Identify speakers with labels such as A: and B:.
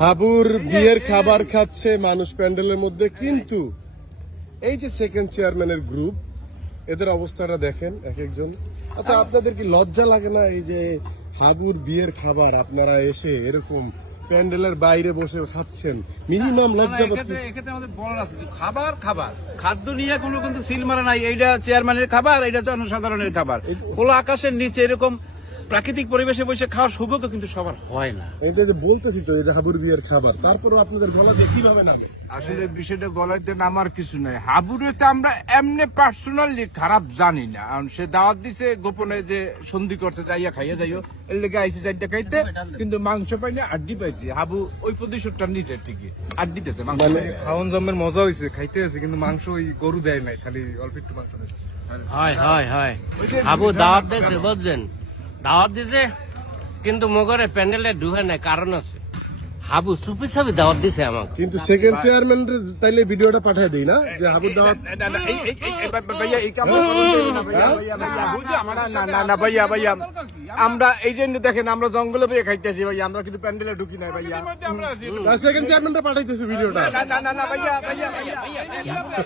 A: হাবুর বিয়ের খাবার খাচ্ছে মানুষ প্যান্ডেলের মধ্যে কিন্তু এই যে সেকেন্ড চেয়ারম্যানের গ্রুপ এদের অবস্থাটা দেখেন এক একজন। আচ্ছা আপনাদের কি লজ্জা লাগে না এই যে হাবুর বিয়ের খাবার আপনারা এসে এরকম প্যান্ডেলের বাইরে বসে খাচ্ছেন? মিনিমাম লজ্জা
B: এক্ষেত্রে আমাদের বলার আছে খাবার খাবার। খাদ্য নিয়ে কোনো কিন্তু সিল মারা নাই। এইটা চেয়ারম্যানের খাবার এইটা জনসাধারণের খাবার। খোলা আকাশের নিচে এরকম প্রাকৃতিক পরিবেশে বসে খাওয়ার সৌভাগ্য কিন্তু সবার হয় না।
A: এটা যে বলতেছি তো এটা হাবুর বিয়ের খাবার তারপরও আপনাদের গলা দিয়ে কীভাবে নামে?
C: আসলে বিষয়টা গলাইতে নামার কিছু নাই। হাবুরে তো আমরা এমনি পার্সোনালি খারাপ জানি না। কারণ সে দাওয়াত দিছে গোপনে যে সন্ধি করছে যাইয়া খাইয়া যাইও। এর লেগে আইসি চারটা খাইতে কিন্তু মাংস পাইনি আড্ডি পাইছি। হাবু ওই প্রতিশোধটা নিচে ঠিকই। আড্ডিতেছে মাংস
A: মানে।
D: খাওয়ান জন্মের মজা হয়েছে খাইতে আছে কিন্তু মাংস ওই গরু দেয় নাই খালি অল্প একটু মাংস
E: হয় হয় হয়। আবু দাওয়াত দিয়েছে বুঝছেন? দাওয়াত দিছে কিন্তু মগরে প্যান্ডেলে ঢুকে নাই কারণ আছে। হাবু চুপি চাপি দাওয়াত দিছে আমাকে।
A: কিন্তু সেকেন্ড চেয়ারম্যান তাইলে ভিডিওটা পাঠিয়ে দেই না যে হাবুর দাওয়াত
C: না, না, এই- এই- এই- এই- ভাইয়া, এই কামটা করুন না, ভাইয়া, ভাইয়া, ভাইয়া, বুঝছ? আমার- না, না, না, ভাইয়া, ভাইয়া, আমরা এই জন্য দেখেন আমরা জঙ্গলে বইয়ে খাইতেছি ভাইয়া আমরা কিন্তু প্যান্ডেলে ঢুকি নাই ভাইয়া।
A: সেকেন্ড চেয়ারম্যানটা পাঠাইতেছে ভিডিওটা।
C: না না না না ভাইয়া ভাইয়া ভাইয়া।